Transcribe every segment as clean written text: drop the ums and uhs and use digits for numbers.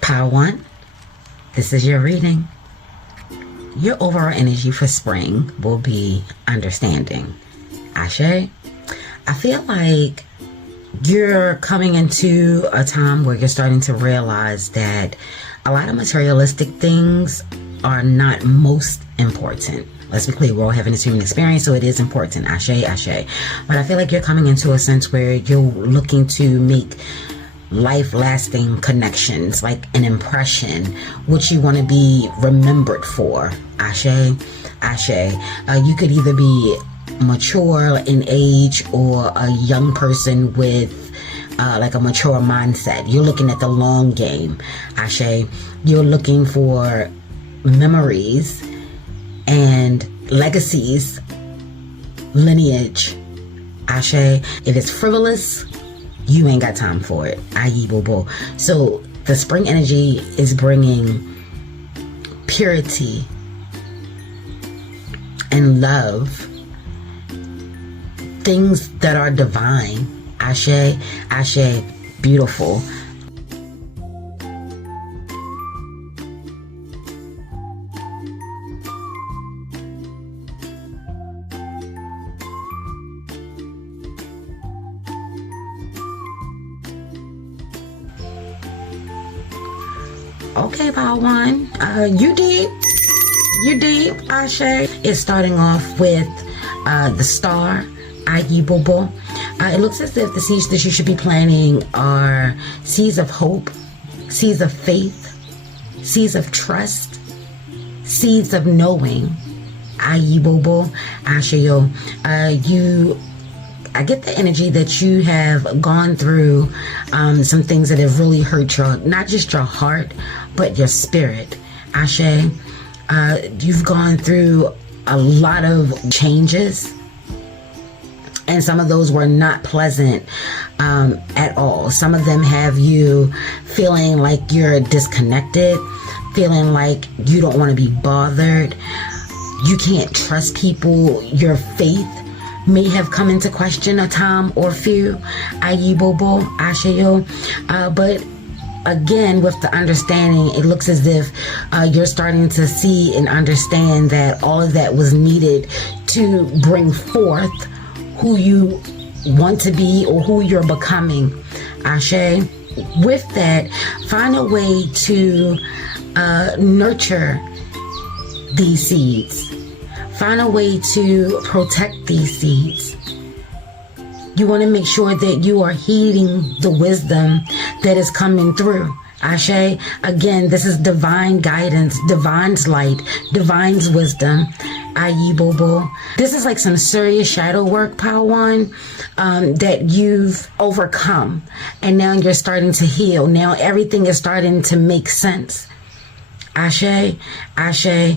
Power one, this is your reading. Your overall energy for spring will be understanding. Ashe, I feel like you're coming into a time where you're starting to realize that a lot of materialistic things are not most important. Let's be clear, we're all having this human experience, so it is important. Ashe, ashe. But I feel like you're coming into a sense where you're looking to make life-lasting connections, like an impression, which you want to be remembered for. Ashe, ashe. You could either be mature in age or a young person with like a mature mindset. You're looking at the long game. Ashe, you're looking for memories and legacies, lineage. Ashe, if it's frivolous, you ain't got time for it. Aye, boo. So the spring energy is bringing purity and love, things that are divine. Ashe, ashe, beautiful. Okay, Power One, you deep, Ashe. It's starting off with the star, Ayi Bobo. It looks as if the seeds that you should be planting are seeds of hope, seeds of faith, seeds of trust, seeds of knowing. Ayi Bobo, Ashe yo. I get the energy that you have gone through some things that have really hurt your, not just your heart, but your spirit. Ashe, you've gone through a lot of changes, and some of those were not pleasant at all. Some of them have you feeling like you're disconnected, feeling like you don't want to be bothered. You can't trust people. Your faith may have come into question a time or few. Ayi Bobo, Asheyo. But again, with the understanding, it looks as if you're starting to see and understand that all of that was needed to bring forth who you want to be or who you're becoming. Ashe. With that, find a way to nurture these seeds. Find a way to protect these seeds. You want to make sure that you are heeding the wisdom that is coming through. Ashe, again, this is divine guidance, divine's light, divine's wisdom. Ayi Bobo. This is like some serious shadow work, Power One, that you've overcome. And now you're starting to heal. Now everything is starting to make sense. Ashe, Ashe.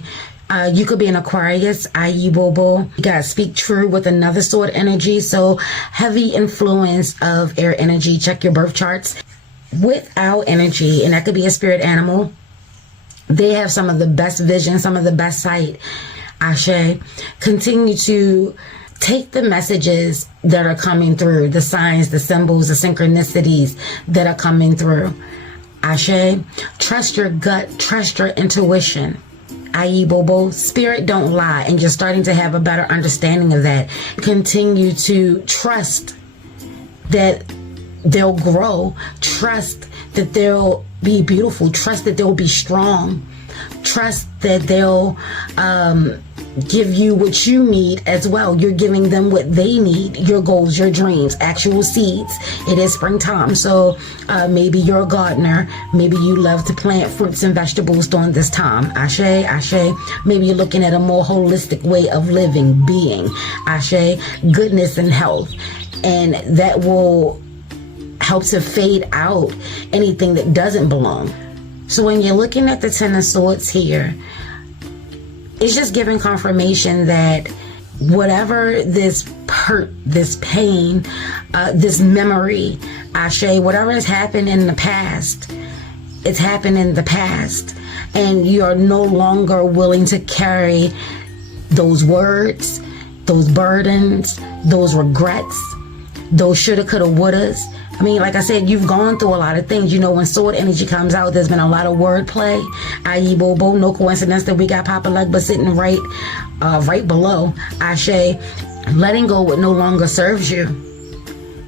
You could be an Aquarius, Ayi Bobo. You gotta speak true with another sword energy. So heavy influence of air energy. Check your birth charts. With our energy, and that could be a spirit animal, they have some of the best vision, some of the best sight. Ashe. Continue to take the messages that are coming through, the signs, the symbols, the synchronicities that are coming through. Ashe. Trust your gut, trust your intuition. Ayi Bobo, spirit don't lie, and you're starting to have a better understanding of that. Continue to trust that they'll grow, trust that they'll be beautiful, trust that they'll be strong, trust that they'll give you what you need as well. You're giving them what they need, your goals, your dreams, actual seeds. It is springtime, so maybe you're a gardener. Maybe you love to plant fruits and vegetables during this time. Ashe, Ashe. Maybe you're looking at a more holistic way of living, being. Ashe, goodness and health. And that will help to fade out anything that doesn't belong. So when you're looking at the Ten of Swords here, it's just giving confirmation that whatever this hurt, this pain, this memory. Ashe, whatever has happened in the past, it's happened in the past. And you are no longer willing to carry those words, those burdens, those regrets, those shoulda, coulda, wouldas. I mean, like I said, you've gone through a lot of things. You know, when sword energy comes out, there's been a lot of wordplay, i.e. Bobo. No coincidence that we got Papa Legba sitting right below. Ashe, letting go what no longer serves you.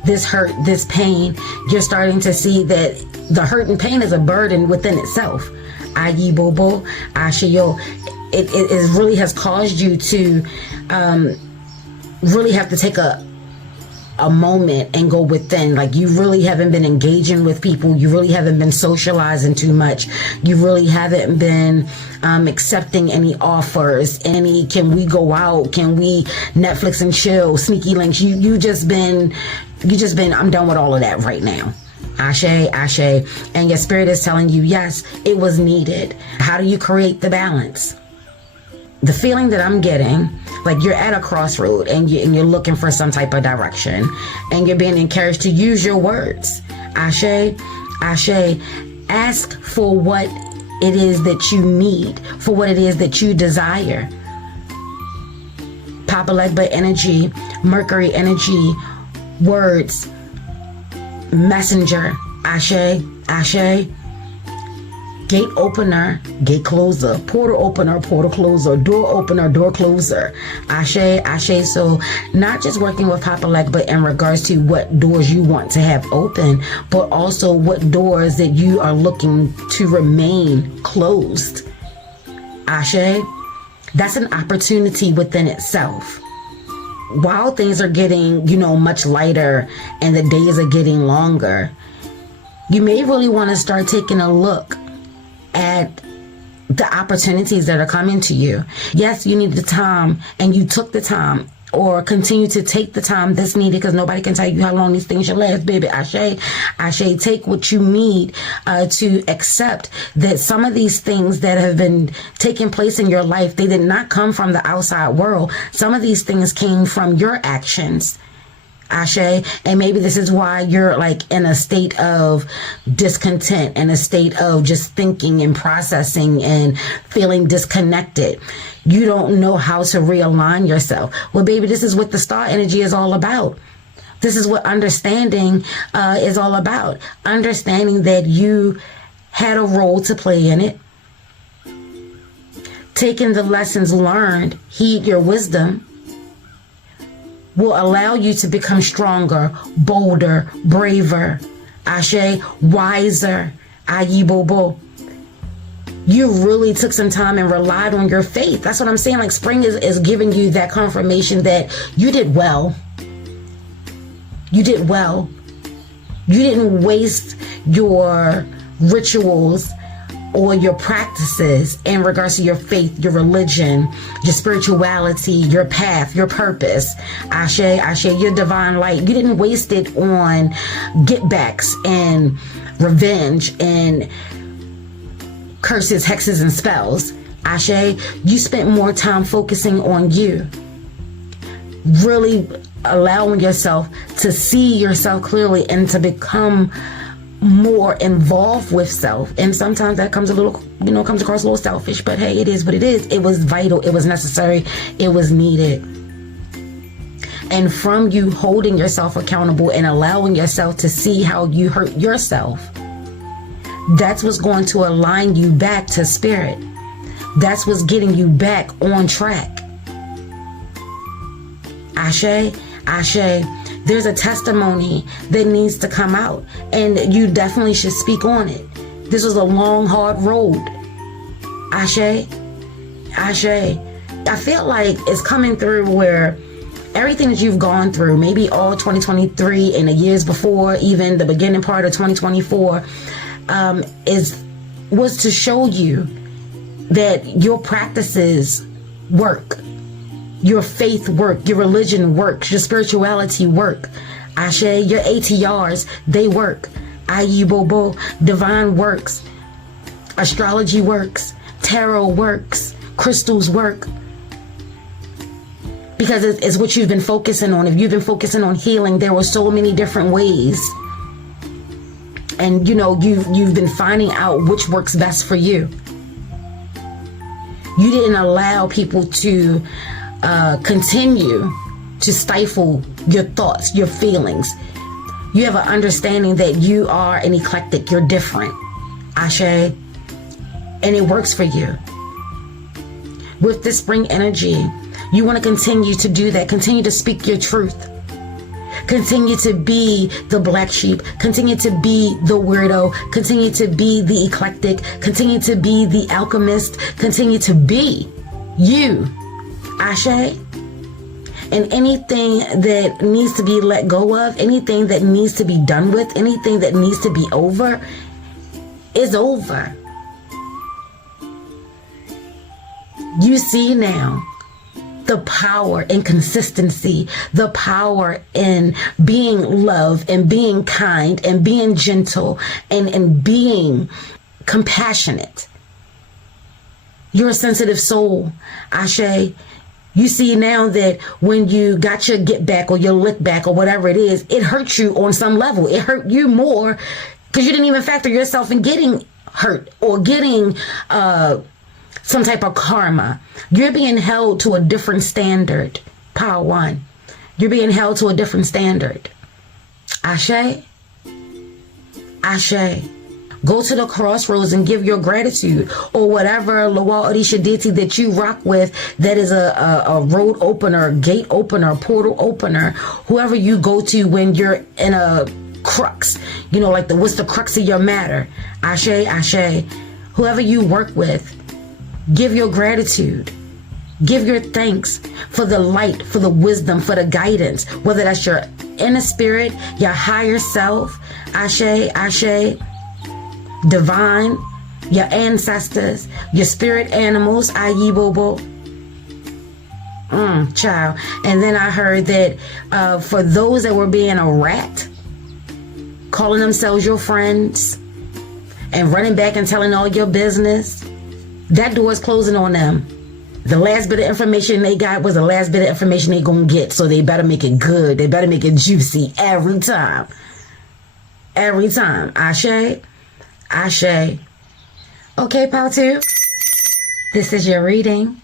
This hurt, this pain, you're starting to see that the hurt and pain is a burden within itself. i.e. Bobo, Ashe, yo, it really has caused you to really have to take a moment and go within. Like, you really haven't been engaging with people. You really haven't been socializing too much. You really haven't been accepting any offers, any can we go out, can we Netflix and chill, sneaky links. You just been I'm done with all of that right now. Ashe, Ashe. And your spirit is telling you, yes, it was needed. How do you create the balance? The feeling that I'm getting, like you're at a crossroad and you're looking for some type of direction, and you're being encouraged to use your words. Ashe, Ashe, ask for what it is that you need, for what it is that you desire. Papa Legba energy, Mercury energy, words, messenger. Ashe, Ashe. Gate opener, gate closer, portal opener, portal closer, door opener, door closer. Ashe, Ashe. So not just working with Papa Legba in regards to what doors you want to have open, but also what doors that you are looking to remain closed. Ashe, that's an opportunity within itself. While things are getting, much lighter and the days are getting longer, you may really want to start taking a look at the opportunities that are coming to you. Yes, you need the time, and you took the time, or continue to take the time that's needed, because nobody can tell you how long these things should last, baby. Ashe, Ashe, take what you need to accept that some of these things that have been taking place in your life, they did not come from the outside world. Some of these things came from your actions. Ashe, and maybe this is why you're like in a state of discontent, in a state of just thinking and processing and feeling disconnected. You don't know how to realign yourself. Well, baby, this is what the star energy is all about. This is what understanding is all about. Understanding that you had a role to play in it. Taking the lessons learned, heed your wisdom, will allow you to become stronger, bolder, braver, Ashe, wiser, i.e. Bobo. You really took some time and relied on your faith. That's what I'm saying. Like, spring is giving you that confirmation that you did well. You did well. You didn't waste your rituals or your practices in regards to your faith, your religion, your spirituality, your path, your purpose. Ashe, Ashe, your divine light. You didn't waste it on get backs and revenge and curses, hexes, and spells. Ashe, you spent more time focusing on you. Really allowing yourself to see yourself clearly and to become more involved with self. And sometimes that comes comes across a little selfish, but hey, it is what it is. It was vital, it was necessary, it was needed. And from you holding yourself accountable and allowing yourself to see how you hurt yourself, that's what's going to align you back to spirit. That's what's getting you back on track. Ashe, Ashe. There's a testimony that needs to come out, and you definitely should speak on it. This was a long, hard road. Ashe, Ashe. I feel like it's coming through where everything that you've gone through, maybe all 2023 and the years before, even the beginning part of 2024, was to show you that your practices work. Your faith work, your religion works, your spirituality work. Ashe, your ATRs, they work. i.e. Bobo, divine works, astrology works, tarot works, crystals work. because it's what you've been focusing on. If you've been focusing on healing, there were so many different ways. And, you know, you've been finding out which works best for you. You didn't allow people to continue to stifle your thoughts, your feelings. You have an understanding that you are an eclectic. You're different. Ashe. And it works for you. With this spring energy, you want to continue to do that. Continue to speak your truth. Continue to be the black sheep. Continue to be the weirdo. Continue to be the eclectic. Continue to be the alchemist. Continue to be you. Ashe. And anything that needs to be let go of, anything that needs to be done with, anything that needs to be over, is over. You see now the power in consistency, the power in being love and being kind and being gentle and being compassionate. You're a sensitive soul, Ashe. You see now that when you got your get back or your lick back or whatever it is, it hurt you on some level. It hurt you more because you didn't even factor yourself in getting hurt or getting some type of karma. You're being held to a different standard. Power one. You're being held to a different standard. Ashe. Ashe. Go to the crossroads and give your gratitude, or whatever Loa Orisha deity that you rock with that is a road opener, gate opener, portal opener, whoever you go to when you're in a crux, you know, like what's the crux of your matter? Ashe, Ashe. Whoever you work with, give your gratitude. Give your thanks for the light, for the wisdom, for the guidance, whether that's your inner spirit, your higher self, Ashe, Ashe, divine, your ancestors, your spirit animals, Ayi Bobo. Child. And then I heard that for those that were being a rat, calling themselves your friends and running back and telling all your business, that door is closing on them. The last bit of information they got was the last bit of information they gonna get, so they better make it good. They better make it juicy every time. Every time. Ashe. Ashe. Okay, Pal 2. This is your reading.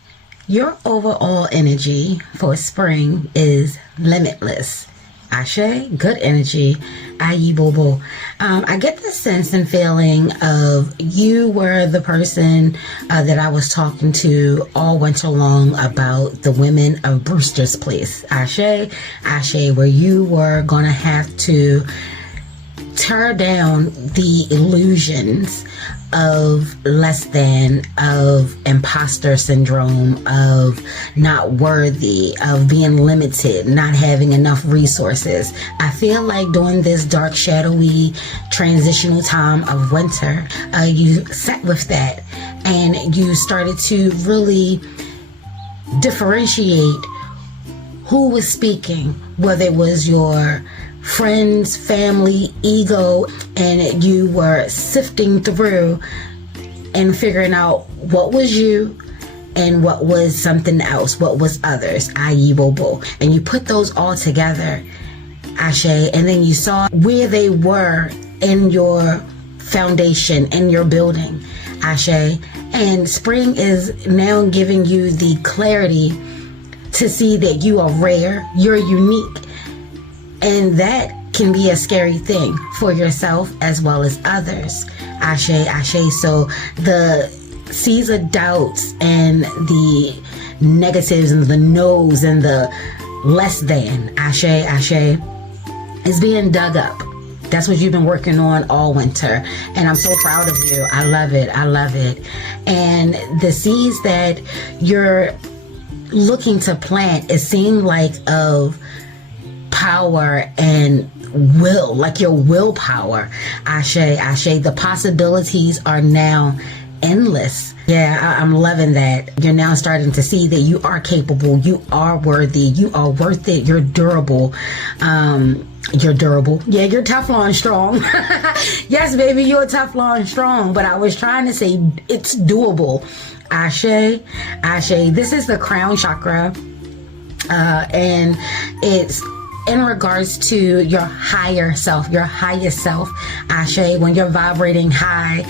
Your overall energy for spring is limitless. Ashe, good energy. Ayi Bobo. I get the sense and feeling of you were the person that I was talking to all winter long about the women of Brewster's Place. Ashe, Ashe, where you were going to have to tear down the illusions of less than, of imposter syndrome, of not worthy, of being limited, not having enough resources. I feel like during this dark, shadowy, transitional time of winter, you sat with that and you started to really differentiate who was speaking, whether it was your friends, family, ego, and you were sifting through and figuring out what was you and what was something else, what was others, i.e. Bobo. And you put those all together, Ashe, and then you saw where they were in your foundation, in your building, Ashe. And spring is now giving you the clarity to see that you are rare, you're unique. And that can be a scary thing for yourself as well as others. Ashe, Ashe. So the seeds of doubts and the negatives and the no's and the less than, Ashe, Ashe, is being dug up. That's what you've been working on all winter. And I'm so proud of you. I love it. I love it. And the seeds that you're looking to plant, it seemed like of power and will, like your willpower. Ashe, Ashe. The possibilities are now endless. Yeah, I'm loving that. You're now starting to see that you are capable, you are worthy, you are worth it, you're durable. You're durable. Yeah, you're Teflon strong. Yes, baby, you're Teflon strong. But I was trying to say it's doable. Ashe, Ashe. This is the crown chakra. And it's in regards to your higher self, your highest self, Ashe, when you're vibrating high,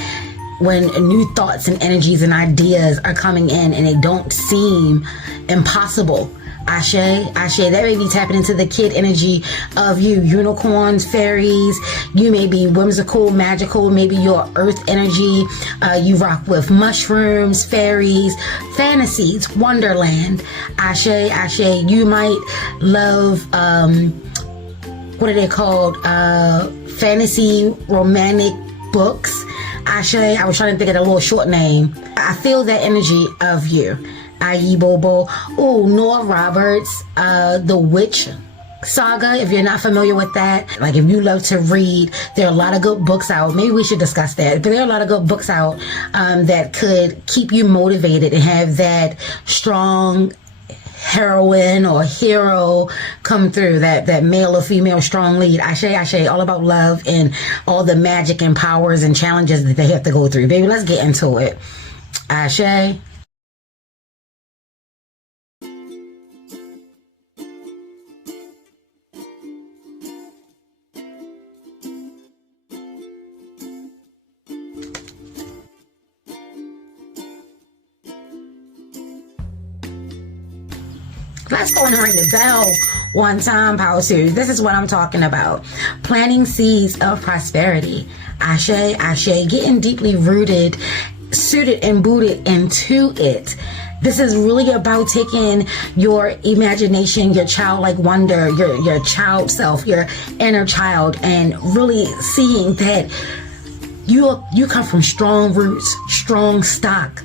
when new thoughts and energies and ideas are coming in and they don't seem impossible. Ashe, Ashe, that may be tapping into the kid energy of you. Unicorns, fairies, you may be whimsical, magical, maybe your earth energy. You rock with mushrooms, fairies, fantasies, wonderland. Ashe, Ashe, you might love, what are they called? Fantasy romantic books. Ashe, I was trying to think of a little short name. I feel that energy of you. I.e. Bobo. Oh, Nora Roberts, The Witch Saga, if you're not familiar with that. Like, if you love to read, there are a lot of good books out. Maybe we should discuss that. But there are a lot of good books out that could keep you motivated and have that strong heroine or hero come through, that male or female strong lead. Ashe, Ashe, all about love and all the magic and powers and challenges that they have to go through. Baby, let's get into it. Ashe. Let's go and ring the bell one time, Power Series. This is what I'm talking about. Planting seeds of prosperity. Ashe, Ashe, getting deeply rooted, suited and booted into it. This is really about taking your imagination, your childlike wonder, your child self, your inner child, and really seeing that you come from strong roots, strong stock.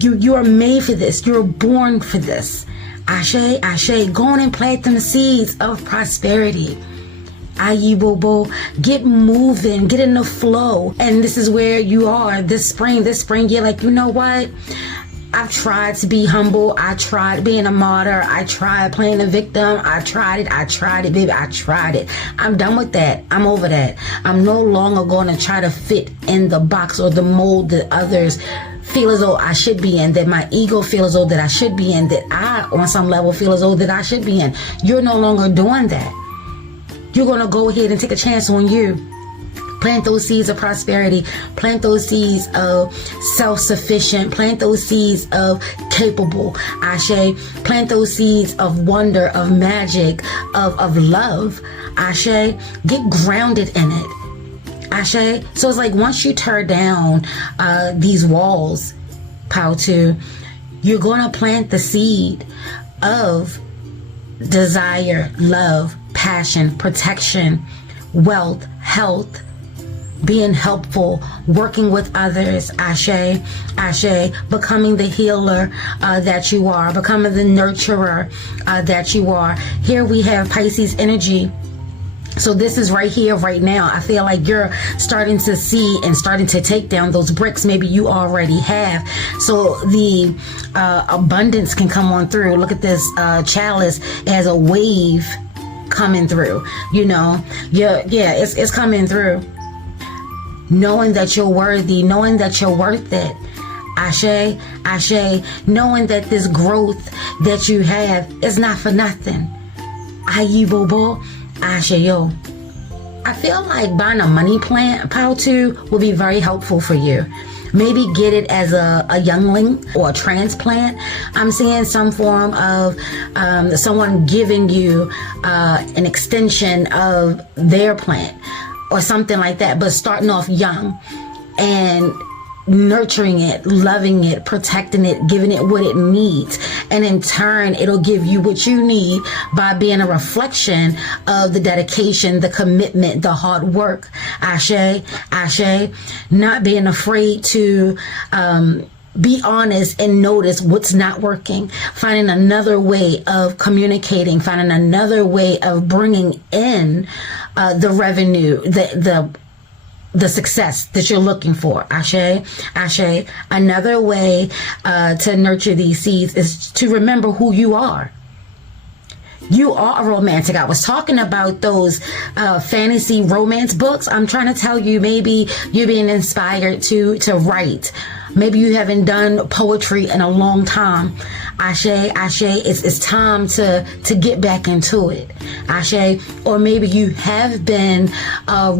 You are made for this. You're born for this. Ashe, Ashe, go on and plant them seeds of prosperity. Ayi Bobo, get moving, get in the flow. And this is where you are this spring. You're like, you know what? I've tried to be humble. I tried being a martyr. I tried playing a victim. I tried it, baby. I tried it. I'm done with that. I'm over that. I'm no longer going to try to fit in the box or the mold that others feel as though I should be in, that my ego feels as though that I should be in, that I, on some level, feel as though that I should be in. You're no longer doing that. You're going to go ahead and take a chance on you. Plant those seeds of prosperity. Plant those seeds of self-sufficient. Plant those seeds of capable. Ashe. Plant those seeds of wonder, of magic, of love. Ashe. Get grounded in it. Ashe. So it's like once you tear down these walls, Pautu, you're going to plant the seed of desire, love, passion, protection, wealth, health, being helpful, working with others. Ashe, Ashe, becoming the healer that you are, becoming the nurturer that you are. Here we have Pisces energy. So this is right here, right now. I feel like you're starting to see and starting to take down those bricks. Maybe you already have. So the abundance can come on through. Look at this chalice as a wave coming through. You know, it's coming through. Knowing that you're worthy, knowing that you're worth it. Ashe, Ashe, knowing that this growth that you have is not for nothing. Ayi Bobo. Ashe, yo. I feel like buying a money plant, Pautu, will be very helpful for you. Maybe get it as a youngling or a transplant. I'm seeing some form of someone giving you an extension of their plant or something like that, but starting off young and nurturing it, loving it, protecting it, giving it what it needs. And in turn, it'll give you what you need by being a reflection of the dedication, the commitment, the hard work. Ashe, Ashe, not being afraid to be honest and notice what's not working, finding another way of communicating, finding another way of bringing in the revenue, the success that you're looking for. Ashe, Ashe. Another way to nurture these seeds is to remember who you are. You are a romantic. I was talking about those fantasy romance books. I'm trying to tell you, maybe you're being inspired to write Maybe you haven't done poetry in a long time. Ashe, it's time to get back into it. Ashe. Or maybe you have been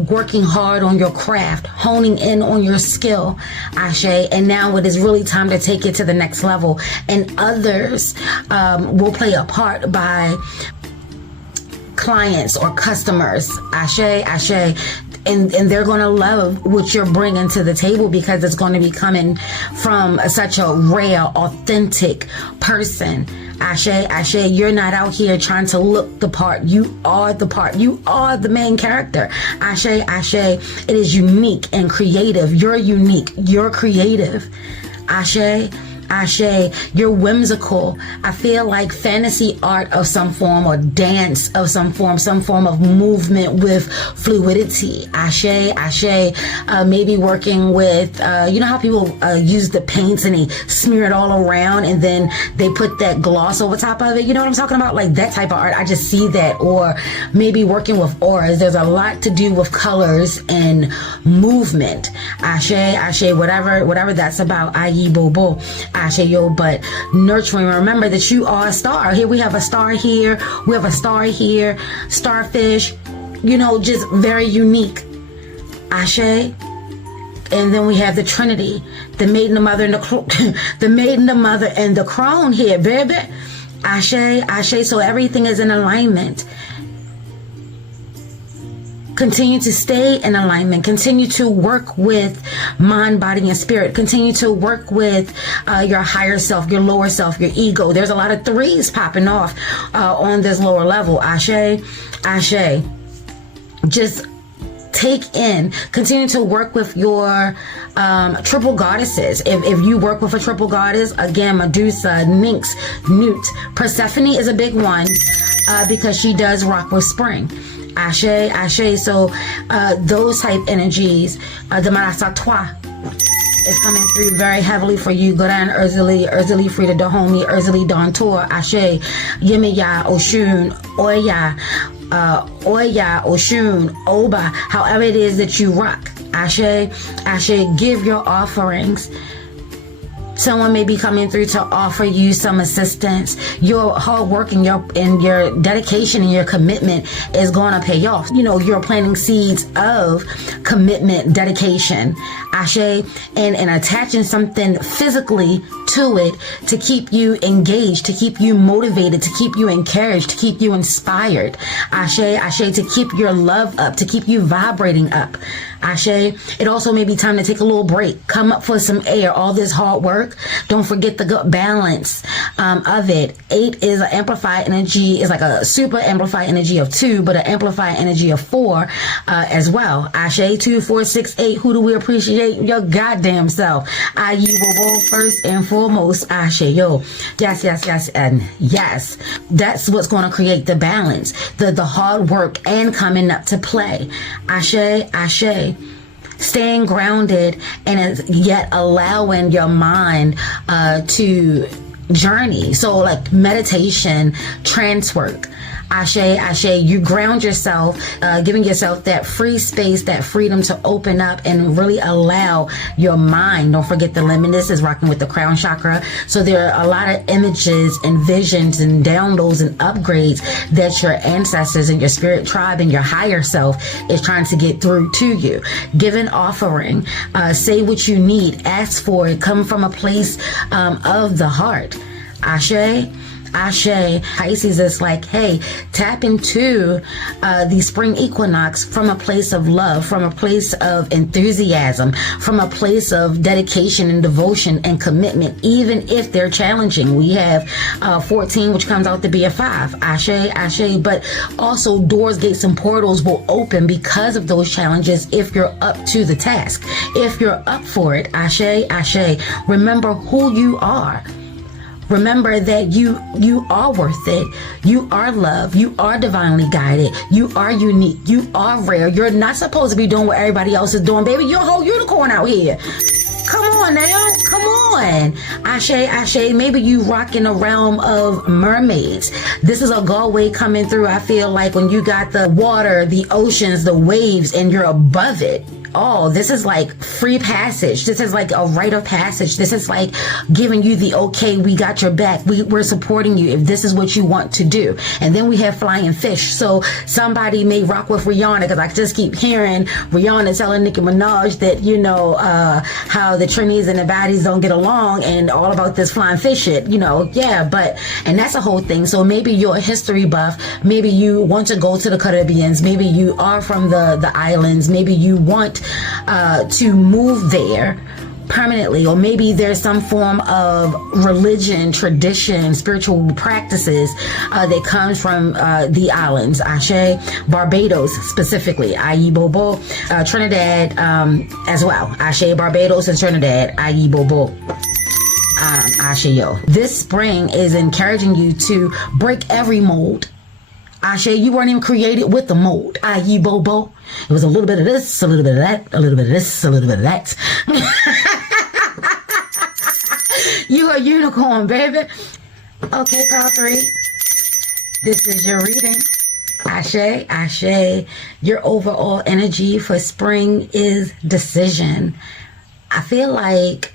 working hard on your craft, honing in on your skill. Ashe. And now it is really time to take it to the next level. And others will play a part by clients or customers. Ashe. And they're going to love what you're bringing to the table, because it's going to be coming from such a rare, authentic person. Ashe, you're not out here trying to look the part. You are the part. You are the main character. Ashe, it is unique and creative. You're unique. You're creative. Ashe, you're whimsical. I feel like fantasy art of some form, or dance of some form of movement with fluidity. Ashe, maybe working with, you know how people use the paints and they smear it all around and then they put that gloss over top of it. You know what I'm talking about? Like that type of art. I just see that. Or maybe working with auras. There's a lot to do with colors and movement. Ashe, whatever that's about. Aye, bobo. Ashe, yo, but nurturing. Remember that you are a star. Here we have a star here. We have a star here. Starfish. You know, just very unique. Ashe. And then we have the Trinity, the maiden, the mother, and the maiden, the mother, and the crone here, baby. Ashe. So everything is in alignment. Continue to stay in alignment. Continue to work with mind, body, and spirit. Continue to work with your higher self, your lower self, your ego. There's a lot of threes popping off on this lower level. Ashe. Just continue to work with your triple goddesses. If you work with a triple goddess, again, Medusa, Nyx, Newt. Persephone is a big one because she does rock with spring. Ashe. So those type energies, the Marasatwa is coming through very heavily for you. Godan, Urzili, Frida, Dahomey, Urzili, Don Tour, Ashe, Yemiya, Oshun, Oya, Oshun, Oba, however it is that you rock. Ashe, give your offerings. Someone may be coming through to offer you some assistance. Your hard work and your dedication and your commitment is going to pay off. You know, you're planting seeds of commitment, dedication, Ashe, and attaching something physically to it to keep you engaged, to keep you motivated, to keep you encouraged, to keep you inspired. Ashe, to keep your love up, to keep you vibrating up. Ashe, it also may be time to take a little break. Come up for some air. All this hard work. Don't forget the good balance of it. 8 is an amplified energy. It's like a super amplified energy of 2, but an amplified energy of 4 as well. Ashe, 2, 4, 6, 8. Who do we appreciate? Your goddamn self. I will first and foremost. Ashe, yo. Yes, and yes. That's what's going to create the balance. The hard work and coming up to play. Ashe. Staying grounded and yet allowing your mind to journey. So like meditation, trance work. Ashe, you ground yourself, giving yourself that free space, that freedom to open up and really allow your mind. Don't forget the limit. This is rocking with the crown chakra. So there are a lot of images and visions and downloads and upgrades that your ancestors and your spirit tribe and your higher self is trying to get through to you. Give an offering, say what you need, ask for it, come from a place of the heart. Ashe. Pisces is like, hey, tap into the spring equinox from a place of love, from a place of enthusiasm, from a place of dedication and devotion and commitment, even if they're challenging. We have 14, which comes out to be a 5. Ashe, but also doors, gates, and portals will open because of those challenges if you're up to the task. If you're up for it, Ashe, remember who you are. Remember that you are worth it. You are loved. You are divinely guided. You are unique. You are rare. You're not supposed to be doing what everybody else is doing. Baby, you're a whole unicorn out here. Come on now. Come on. Ashe, maybe you rock in the realm of mermaids. This is a Galway coming through. I feel like when you got the water, the oceans, the waves, and you're above it. all. This is like free passage. This is like a rite of passage. This is like giving you the okay, we got your back. We're supporting you if this is what you want to do. And then we have flying fish. So somebody may rock with Rihanna, because I just keep hearing Rihanna telling Nicki Minaj that, you know, how the Trinis and the baddies don't get along and all about this flying fish shit, you know. Yeah, but, and that's a whole thing. So maybe you're a history buff. Maybe you want to go to the Caribbeans. Maybe you are from the islands. Maybe you want to move there permanently, or maybe there's some form of religion, tradition, spiritual practices that comes from the islands. Ashe, Barbados specifically, i.e. Bobo, Trinidad as well. Ashe, Barbados and Trinidad, i.e. Bobo. Ashe, yo. This spring is encouraging you to break every mold. Ashe, you weren't even created with the mold, i.e. Bobo. It was a little bit of this, a little bit of that, a little bit of this, a little bit of that. You a unicorn, baby. Okay, pile 3. This is your reading. Ashe, Ashe. Your overall energy for spring is decision. I feel like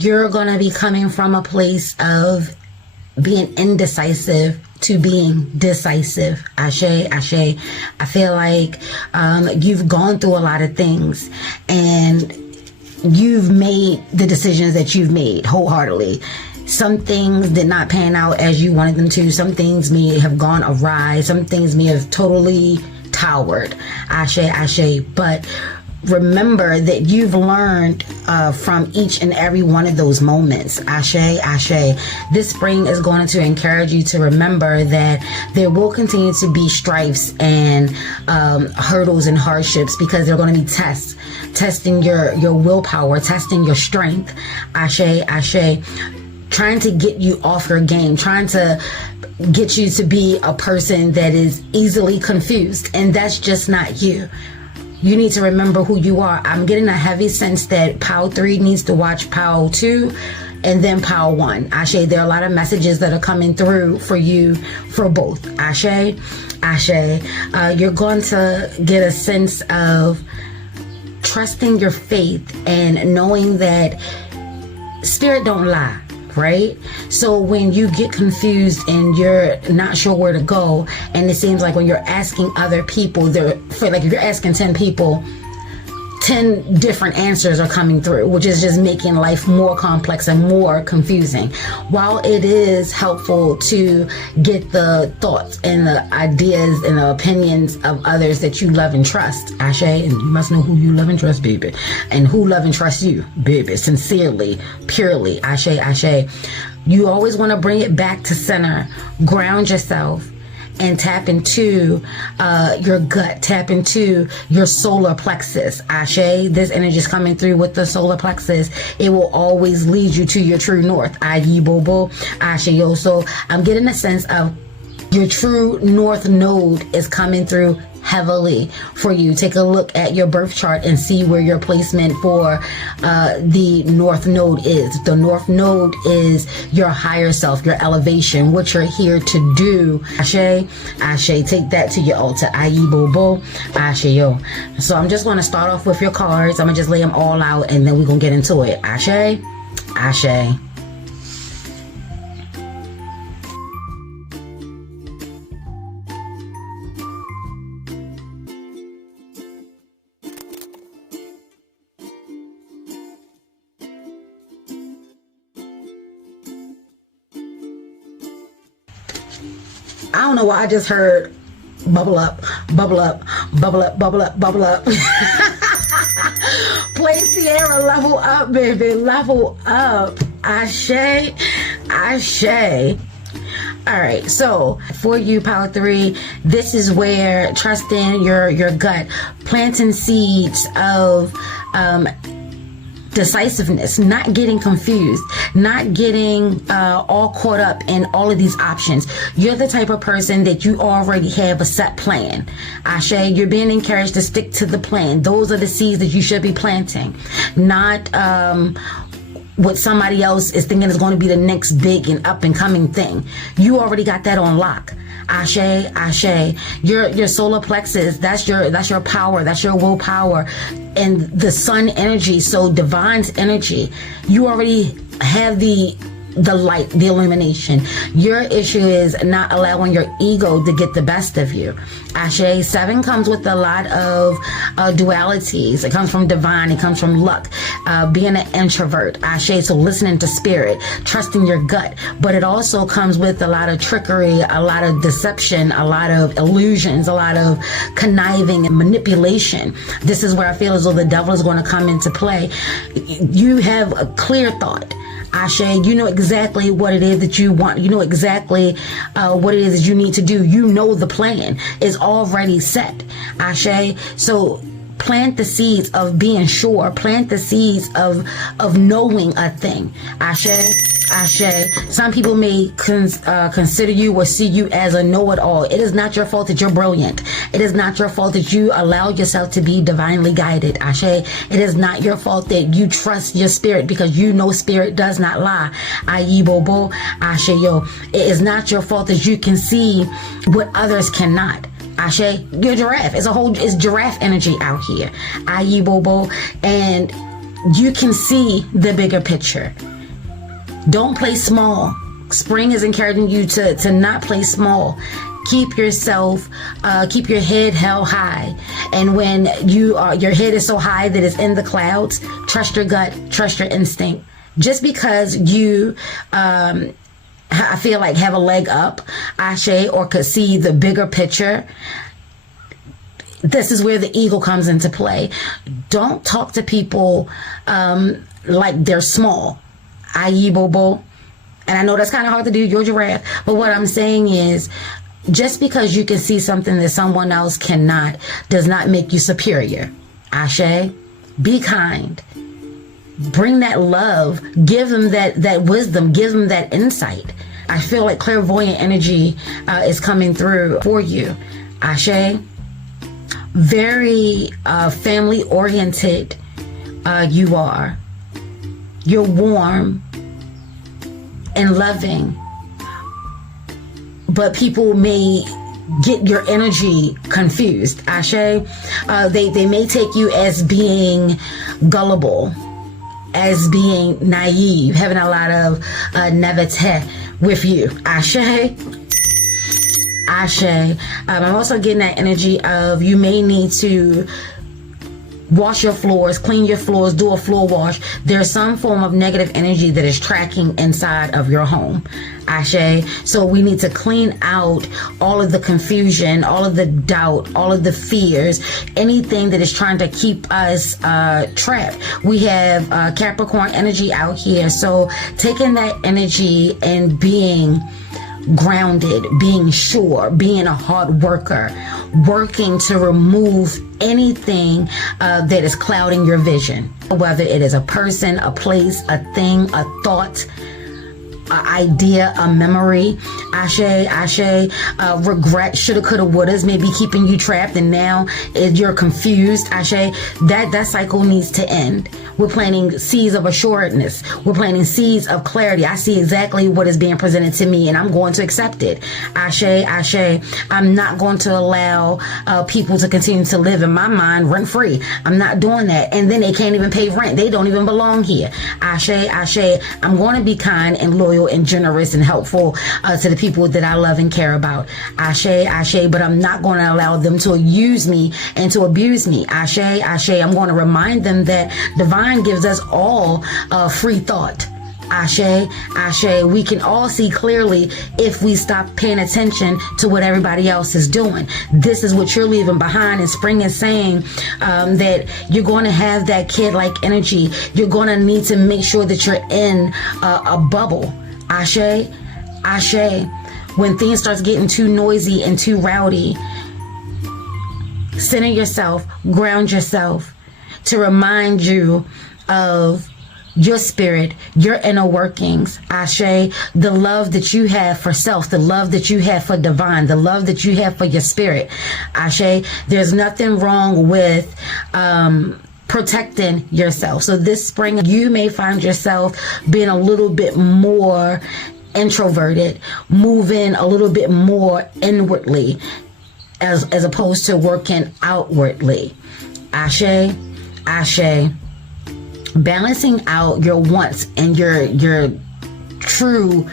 you're going to be coming from a place of being indecisive to being decisive. Ashe, Ashe. I feel like you've gone through a lot of things and you've made the decisions that you've made wholeheartedly. Some things did not pan out as you wanted them to. Some things may have gone awry. Some things may have totally towered. Ashe, Ashe. But remember that you've learned from each and every one of those moments. Ashe, Ashe. This spring is going to encourage you to remember that there will continue to be strifes and hurdles and hardships, because they're going to be tests, testing your willpower, testing your strength. Ashe, Ashe. Trying to get you off your game, trying to get you to be a person that is easily confused, and that's just not you. You need to remember who you are. I'm getting a heavy sense that Pile 3 needs to watch Pile 2 and then Pile 1. Ashe, there are a lot of messages that are coming through for you for both. Ashe, Ashe. You're going to get a sense of trusting your faith and knowing that spirit don't lie. Right? So when you get confused and you're not sure where to go, and it seems like when you're asking other people, if you're asking 10 people, 10 different answers are coming through, which is just making life more complex and more confusing. While it is helpful to get the thoughts and the ideas and the opinions of others that you love and trust, Ashe, and you must know who you love and trust, baby, and who love and trust you, baby, sincerely, purely, Ashe, Ashe. You always want to bring it back to center, ground yourself, and tap into your gut, tap into your solar plexus. Ashe, this energy is coming through with the solar plexus. It will always lead you to your true north, i.e. Bobo, Ashe, yo. So I'm getting a sense of your true north node is coming through heavily for you. Take a look at your birth chart and see where your placement for the north node is. The north node is your higher self, your elevation, what you're here to do. Ashe, Ashe, take that to your altar. i.e. Bobo, Ashe, yo. So I'm just going to start off with your cards. I'm going to just lay them all out and then we're going to get into it. Ashe, Ashe. I don't know why I just heard bubble up, bubble up, bubble up, bubble up, bubble up. Play Sierra, level up, baby, level up. Ashe, Ashe. All right, so for you, Power 3, this is where trusting your gut, planting seeds of decisiveness, not getting confused, not getting all caught up in all of these options. You're the type of person that you already have a set plan. Ashe, you're being encouraged to stick to the plan. Those are the seeds that you should be planting, not what somebody else is thinking is going to be the next big and up and coming thing. You already got that on lock. Ashe, ashe. Your solar plexus, that's your power, that's your willpower, and the sun energy, so divine's energy. You already have the light, the illumination. Your issue is not allowing your ego to get the best of you. Ashe. 7 comes with a lot of dualities. It comes from divine, it comes from luck, being an introvert. Ashe. So listening to spirit, trusting your gut. But it also comes with a lot of trickery, a lot of deception, a lot of illusions, a lot of conniving and manipulation. This is where I feel as though the devil is going to come into play. You have a clear thought. Ashe, you know exactly what it is that you want. You know exactly what it is that you need to do. You know the plan is already set. Ashe. So plant the seeds of being sure. Plant the seeds of knowing a thing. Ashe. Ashe. Some people may consider you or see you as a know-it-all. It is not your fault that you're brilliant. It is not your fault that you allow yourself to be divinely guided. Ashe. It is not your fault that you trust your spirit, because you know spirit does not lie. Ayi bobo. Ashe yo. It is not your fault that you can see what others cannot. Ashe. You're giraffe. It's giraffe energy out here. Ayi bobo. And you can see the bigger picture. Don't play small. Spring is encouraging you to not play small. Keep yourself, keep your head held high. And when your head is so high that it's in the clouds, trust your gut, trust your instinct. Just because you, I feel like have a leg up, Ashe, or could see the bigger picture, this is where the ego comes into play. Don't talk to people like they're small. Ayi bobo. And I know that's kind of hard to do, you're giraffe. But what I'm saying is, just because you can see something that someone else cannot does not make you superior. Ashe. Be kind. Bring that love. Give them that wisdom. Give them that insight. I feel like clairvoyant energy is coming through for you. Ashe. Very family oriented you are. You're warm and loving, but people may get your energy confused. Ashe. They may take you as being gullible, as being naive, having a lot of naivete with you. Ashe. Ashe. I'm also getting that energy of you may need to wash your floors, clean your floors, do a floor wash. There's some form of negative energy that is tracking inside of your home. Ashe. So we need to clean out all of the confusion, all of the doubt, all of the fears, anything that is trying to keep us trapped. We have Capricorn energy out here. So taking that energy and being grounded, being sure, being a hard worker, working to remove anything that is clouding your vision, whether it is a person, a place, a thing, a thought, an idea, a memory. Ashe, ashe. Regret, shoulda, coulda, wouldas may be keeping you trapped, and now you're confused. Ashe. That cycle needs to end. We're planting seeds of assuredness. We're planting seeds of clarity. I see exactly what is being presented to me, and I'm going to accept it. Ashe, ashe. I'm not going to allow people to continue to live in my mind rent free. I'm not doing that. And then they can't even pay rent. They don't even belong here. Ashe, ashe. I'm going to be kind and loyal and generous and helpful to the people that I love and care about. Ashe, ashe. But I'm not going to allow them to use me and to abuse me. Ashe, ashe. I'm going to remind them that divine gives us all free thought. Ashe, ashe. We can all see clearly if we stop paying attention to what everybody else is doing. This is what you're leaving behind. And Spring is saying that you're going to have that kid-like energy. You're going to need to make sure that you're in a bubble. Ashe, ashe. When things starts getting too noisy and too rowdy, center yourself, ground yourself, to remind you of your spirit, your inner workings. Ashe, the love that you have for self, the love that you have for divine, the love that you have for your spirit. Ashe, there's nothing wrong with protecting yourself. So this spring, you may find yourself being a little bit more introverted, moving a little bit more inwardly as opposed to working outwardly. Ashe, ashe. Balancing out your wants and your true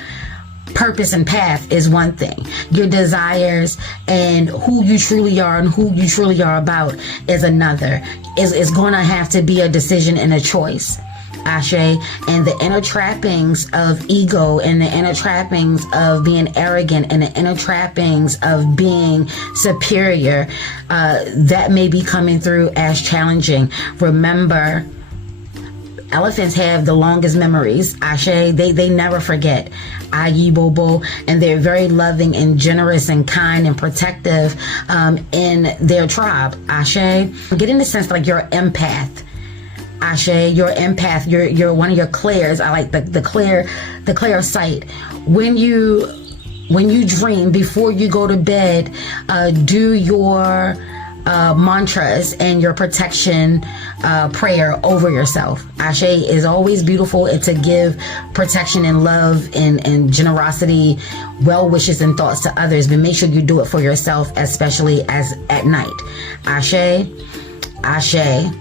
purpose and path is one thing. Your desires and who you truly are and who you truly are about is another. It's going to have to be a decision and a choice. Ashe. And the inner trappings of ego and the inner trappings of being arrogant and the inner trappings of being superior, that may be coming through as challenging. Remember, elephants have the longest memories. Ashe, they never forget. Ayi Bobo, and they're very loving and generous and kind and protective in their tribe. Ashe, get in the sense like you're an empath. Ashe, you're an empath. You're one of your clairs. I like the clear sight. When you dream before you go to bed, do your mantras and your protection prayer over yourself. Ashe is always beautiful. It's to give protection and love and generosity, well wishes and thoughts to others, but make sure you do it for yourself, especially as at night. Ashe, ashe.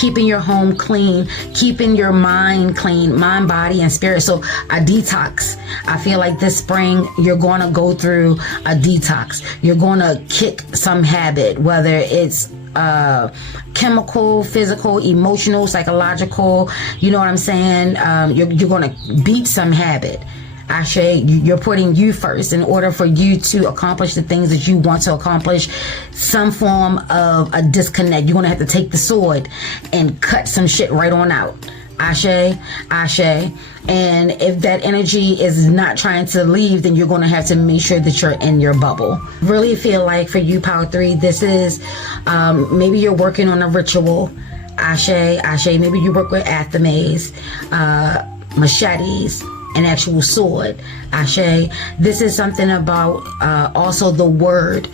Keeping your home clean, keeping your mind clean, mind, body, and spirit. So a detox. I feel like this spring, you're going to go through a detox. You're going to kick some habit, whether it's chemical, physical, emotional, psychological. You know what I'm saying? You're going to beat some habit. Ashe, you're putting you first in order for you to accomplish the things that you want to accomplish. Some form of a disconnect. You're going to have to take the sword and cut some shit right on out. Ashe, ashe. And if that energy is not trying to leave, then you're going to have to make sure that you're in your bubble. Really feel like for you, Power 3, this is maybe you're working on a ritual. Ashe, ashe. Maybe you work with athames, machetes, an actual sword. Ashe. This is something about also the word.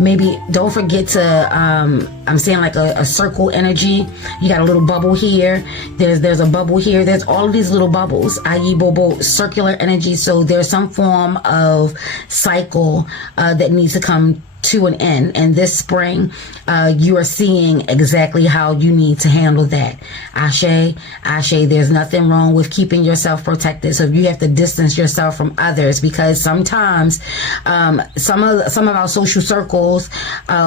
Maybe don't forget to I'm saying like a circle energy. You got a little bubble here, there's a bubble here, there's all of these little bubbles, i.e. bobo, circular energy. So there's some form of cycle that needs to come to an end, and this spring you are seeing exactly how you need to handle that. Ashe, ashe. There's nothing wrong with keeping yourself protected. So if you have to distance yourself from others, because sometimes some of our social circles,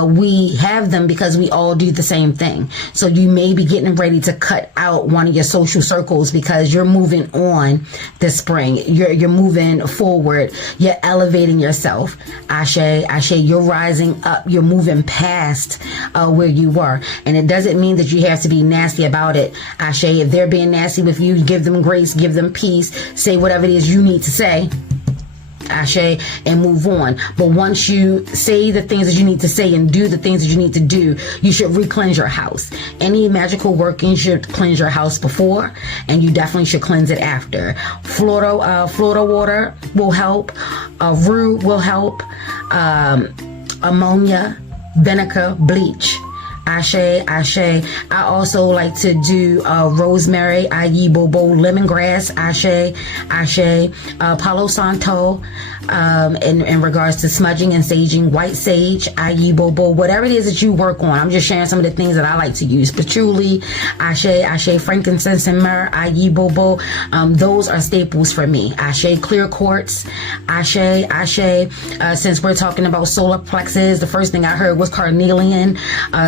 we have them because we all do the same thing. So you may be getting ready to cut out one of your social circles because you're moving on this spring. You're moving forward. You're elevating yourself. Ashe, ashe. You're rising up. You're moving past where you were. And it doesn't mean that you have to be nasty about it. Ashe, if they're being nasty with you, give them grace, give them peace, say whatever it is you need to say. Ashe, and move on. But once you say the things that you need to say and do the things that you need to do, you should re-cleanse your house. Any magical working should cleanse your house before, and you definitely should cleanse it after. Florida water will help. Rue will help. Ammonia, vinegar, bleach. Ashe, ashe. I also like to do rosemary, i.e. bobo, lemongrass. Ashe, ashe. Palo Santo, in regards to smudging and saging, white sage, i.e. bobo, whatever it is that you work on. I'm just sharing some of the things that I like to use. Patchouli, ashe, ashe. Frankincense and myrrh, i.e. bobo. Those are staples for me. Ashe, clear quartz. Ashe, ashe. Since we're talking about solar plexus, the first thing I heard was carnelian.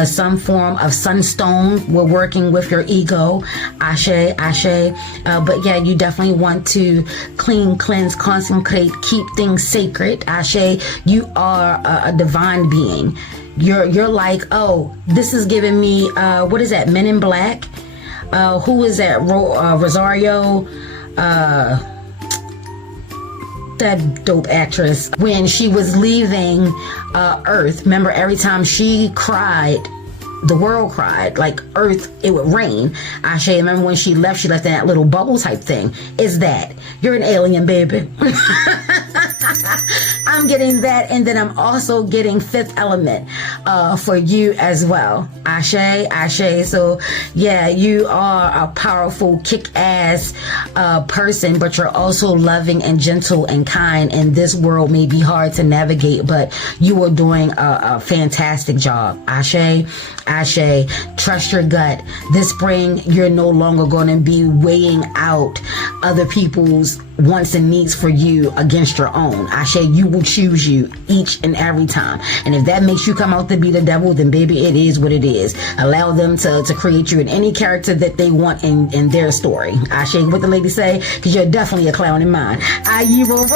Some form of sunstone. We're working with your ego. Ashe, ashe. But yeah, you definitely want to clean, cleanse, consecrate, keep things sacred. Ashe, you are a divine being. You're like, oh, this is giving me what is that, Men in Black? Who is that? Rosario, that dope actress, when she was leaving Earth. Remember, every time she cried, the world cried. Like Earth, it would rain. Ashe, remember when she left in that little bubble type thing. Is that you're an alien, baby. I'm getting that, and then I'm also getting fifth element for you as well. Ashe, Ashe. So yeah, you are a powerful, kick-ass person, but you're also loving and gentle and kind, and this world may be hard to navigate, but you are doing a fantastic job. Ashe, Ashe. Trust your gut. This spring, you're no longer going to be weighing out other people's wants and needs for you against your own. Ashe, you will choose you each and every time. And if that makes you come out to be the devil, then baby, it is what it is. Allow them to create you in any character that they want in their story. Ashe, what the lady say? Because you're definitely a clown in mine. Are you roll?